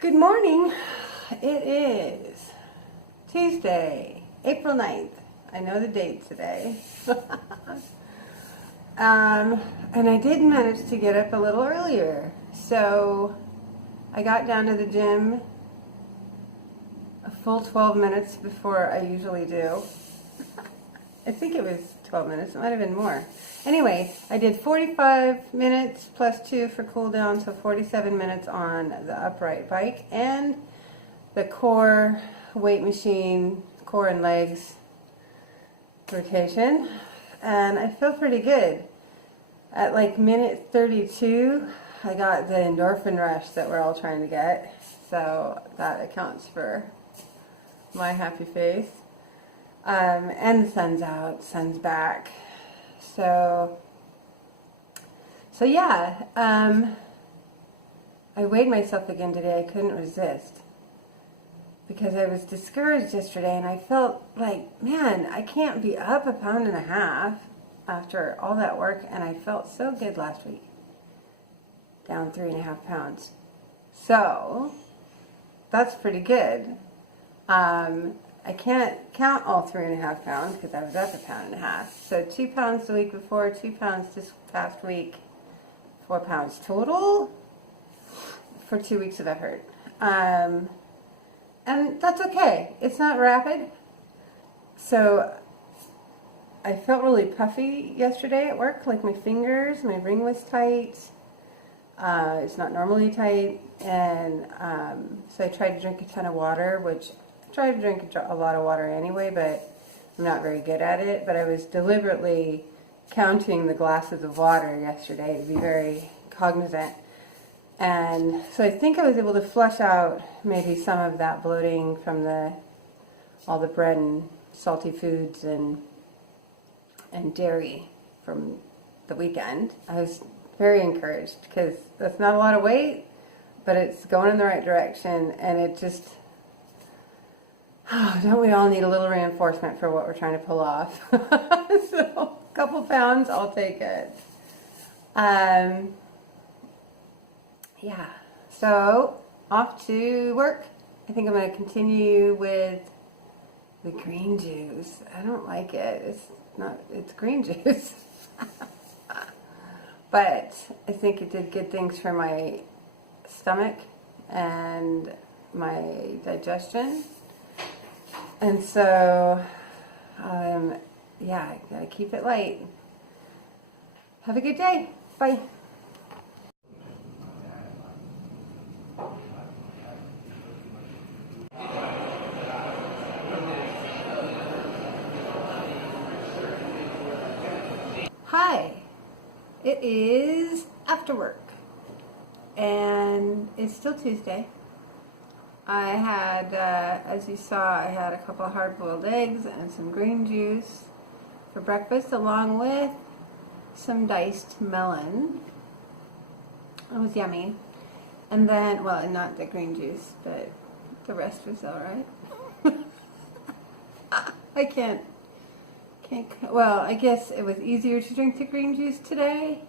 Good morning. It is Tuesday, April 9th. I know the date today. And I did manage to get up a little earlier. So I got down to the gym a full 12 minutes before I usually do. I think it was 12 minutes. It might have been more. Anyway, I did 45 minutes plus 2 for cool down, so 47 minutes on the upright bike and the core weight machine, core and legs rotation. And I feel pretty good. At like minute 32, I got the endorphin rush that we're all trying to get. So that accounts for my happy face. And the sun's out, sun's back. So yeah, I weighed myself again today. I couldn't resist because I was discouraged yesterday and I felt like, man, I can't be up 1.5 pounds after all that work, and I felt so good last week. Down 3.5 pounds. So that's pretty good. I can't count all 3.5 pounds because I was up 1.5 pounds. So 2 pounds the week before, 2 pounds this past week, 4 pounds total for 2 weeks of effort. And that's okay. It's not rapid. So I felt really puffy yesterday at work, like my fingers, my ring was tight. It's not normally tight. And so I tried to drink a ton of water, which try to drink a lot of water anyway, but I'm not very good at it. But I was deliberately counting the glasses of water yesterday to be very cognizant. And so I think I was able to flush out maybe some of that bloating from all the bread and salty foods and dairy from the weekend. I was very encouraged because that's not a lot of weight, but it's going in the right direction, and it just, don't we all need a little reinforcement for what we're trying to pull off? So, a couple pounds, I'll take it. Yeah, so off to work. I think I'm going to continue with the green juice. I don't like it. It's green juice. But I think it did good things for my stomach and my digestion. And so, yeah, gotta keep it light. Have a good day. Bye. Hi. It is after work. And it's still Tuesday. I had, as you saw, I had a couple of hard-boiled eggs and some green juice for breakfast, along with some diced melon. It was yummy. And then, well, not the green juice, but the rest was all right. Well, I guess it was easier to drink the green juice today,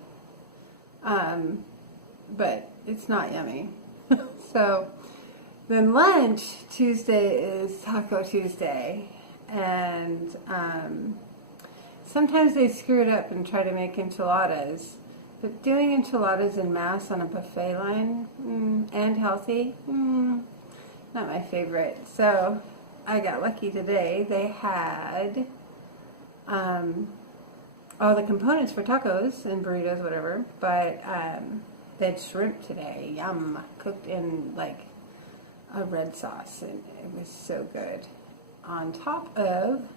but it's not yummy. So then lunch Tuesday is Taco Tuesday, and sometimes they screw it up and try to make enchiladas, but doing enchiladas en masse on a buffet line and healthy, not my favorite. So I got lucky today. They had all the components for tacos and burritos, whatever, but they had shrimp today, yum, cooked in like a red sauce, and it was so good. On top of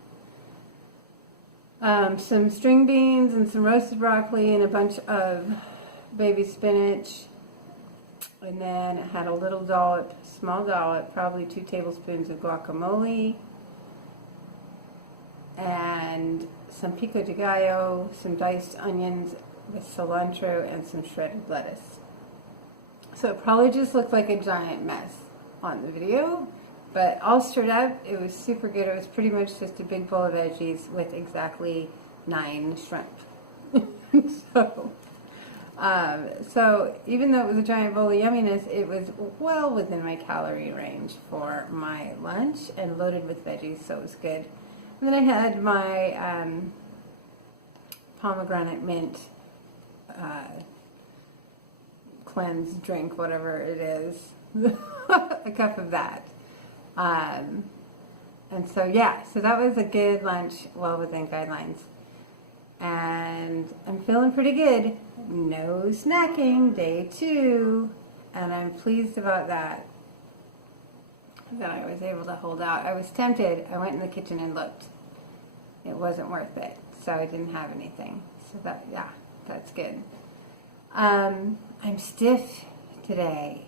some string beans and some roasted broccoli and a bunch of baby spinach, and then it had a little dollop, small dollop, probably 2 tablespoons of guacamole, and some pico de gallo, some diced onions with cilantro, and some shredded lettuce. So it probably just looked like a giant mess on the video, but all stirred up, it was super good. It was pretty much just a big bowl of veggies with exactly 9 shrimp. So So even though it was a giant bowl of yumminess, it was well within my calorie range for my lunch and loaded with veggies, so it was good. And then I had my pomegranate mint cleanse drink, whatever it is, a cup of that. And so, yeah, so that was a good lunch, well within guidelines. And I'm feeling pretty good. No snacking, day 2. And I'm pleased about that I was able to hold out. I was tempted. I went in the kitchen and looked. It wasn't worth it. So I didn't have anything. So that, yeah, that's good. I'm stiff today.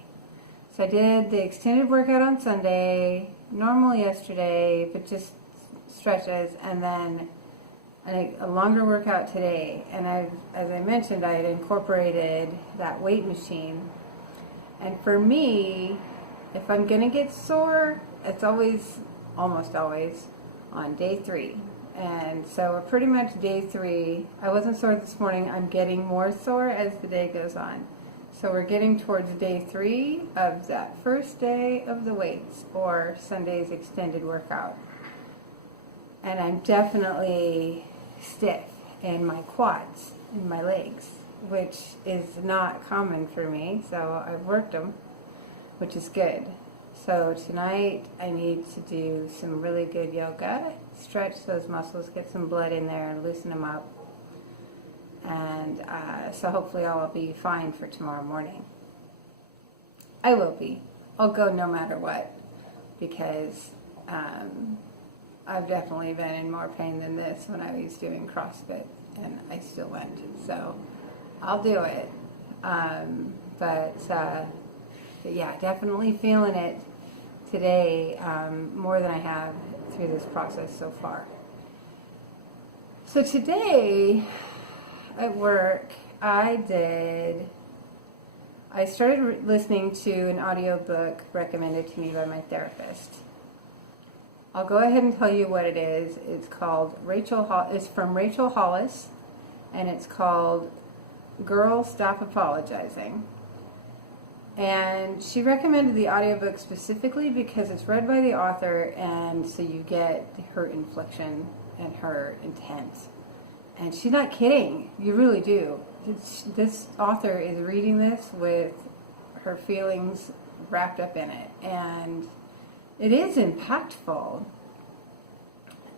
So I did the extended workout on Sunday, normal yesterday, but just stretches, and then a longer workout today. And as I mentioned, I had incorporated that weight machine. And for me, if I'm going to get sore, it's almost always, on day 3. And so we're pretty much day 3. I wasn't sore this morning. I'm getting more sore as the day goes on. So we're getting towards day 3 of that first day of the weights, or Sunday's extended workout. And I'm definitely stiff in my quads, in my legs, which is not common for me. So I've worked them, which is good. So tonight I need to do some really good yoga, stretch those muscles, get some blood in there and loosen them up. And so hopefully I'll be fine for tomorrow morning. I will be. I'll go no matter what, because I've definitely been in more pain than this when I was doing CrossFit, and I still went. So I'll do it. But yeah, definitely feeling it today more than I have through this process so far. So today at work, I started listening to an audiobook recommended to me by my therapist. I'll go ahead and tell you what it is. It's called it's from Rachel Hollis, and it's called Girl, Stop Apologizing. And she recommended the audiobook specifically because it's read by the author, and so you get her inflection and her intent. And she's not kidding. You really do. This author is reading this with her feelings wrapped up in it. And it is impactful.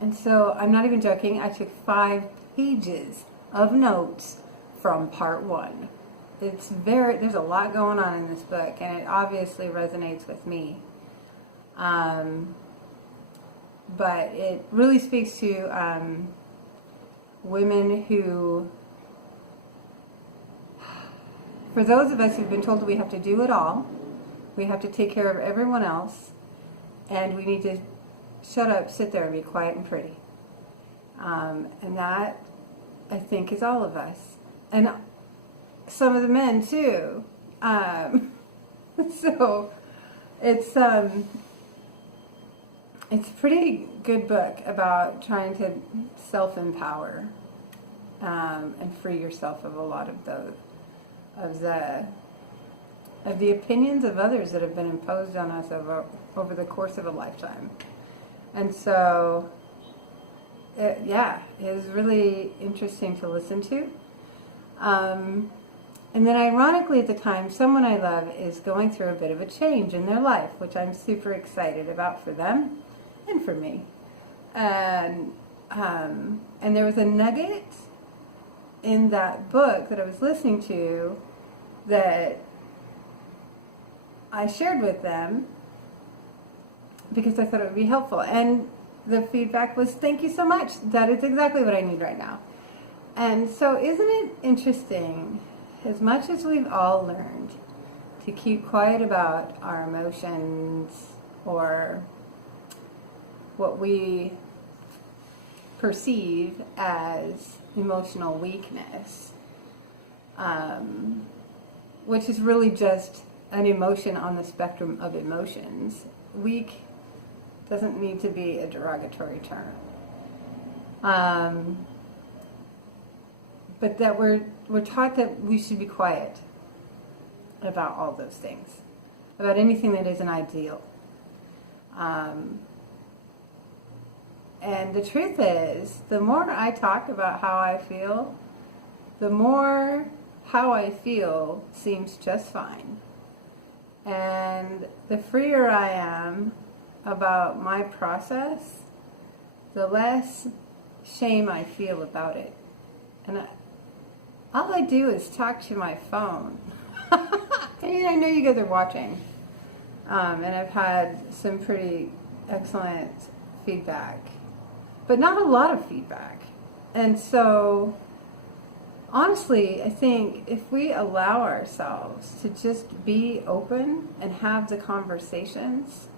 And so I'm not even joking. I took 5 pages of notes from part 1. There's a lot going on in this book, and it obviously resonates with me. But it really speaks to women who, for those of us who've been told that we have to do it all, we have to take care of everyone else, and we need to shut up, sit there, and be quiet and pretty. And that, I think, is all of us. And some of the men, too. So it's a pretty good book about trying to self-empower and free yourself of a lot of the opinions of others that have been imposed on us over the course of a lifetime. And so, it was really interesting to listen to. And then ironically at the time, someone I love is going through a bit of a change in their life, which I'm super excited about for them and for me. And there was a nugget in that book that I was listening to that I shared with them because I thought it would be helpful. And the feedback was, thank you so much. That is exactly what I need right now. And so isn't it interesting, as much as we've all learned to keep quiet about our emotions or what we perceive as emotional weakness, which is really just an emotion on the spectrum of emotions. Weak doesn't need to be a derogatory term. but that we're taught that we should be quiet about all those things, about anything that isn't ideal. And the truth is, the more I talk about how I feel, the more how I feel seems just fine. And the freer I am about my process, the less shame I feel about it. And all I do is talk to my phone. I know you guys are watching. And I've had some pretty excellent feedback, but not a lot of feedback. And so, honestly, I think if we allow ourselves to just be open and have the conversations,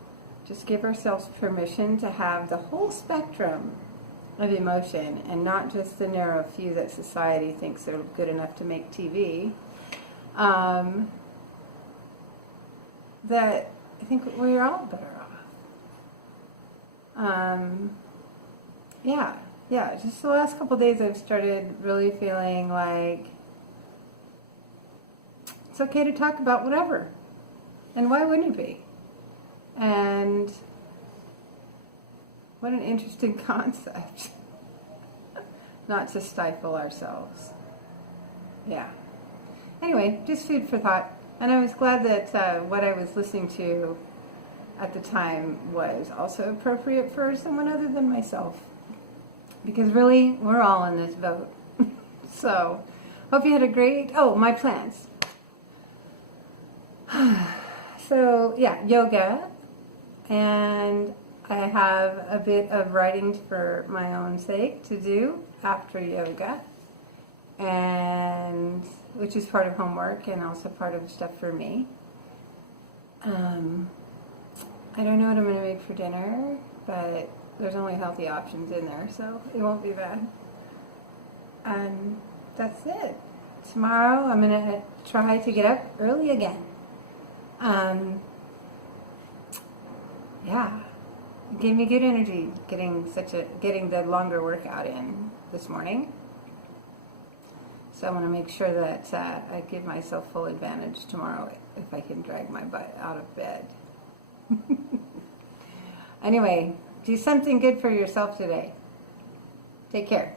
just give ourselves permission to have the whole spectrum of emotion and not just the narrow few that society thinks are good enough to make TV, that I think we're all better off. Yeah, just the last couple of days I've started really feeling like it's okay to talk about whatever. And why wouldn't it be? And what an interesting concept. Not to stifle ourselves. Yeah. Anyway, just food for thought. And I was glad that what I was listening to at the time was also appropriate for someone other than myself. Because really, we're all in this boat. So, hope you had a great... Oh, my plans. So, yeah, yoga. And I have a bit of writing for my own sake to do after yoga. And which is part of homework and also part of stuff for me. I don't know what I'm going to make for dinner, but there's only healthy options in there, so it won't be bad. And that's it. Tomorrow I'm going to try to get up early again. Yeah, it gave me good energy getting the longer workout in this morning. So I want to make sure that I give myself full advantage tomorrow if I can drag my butt out of bed. Anyway, do something good for yourself today. Take care.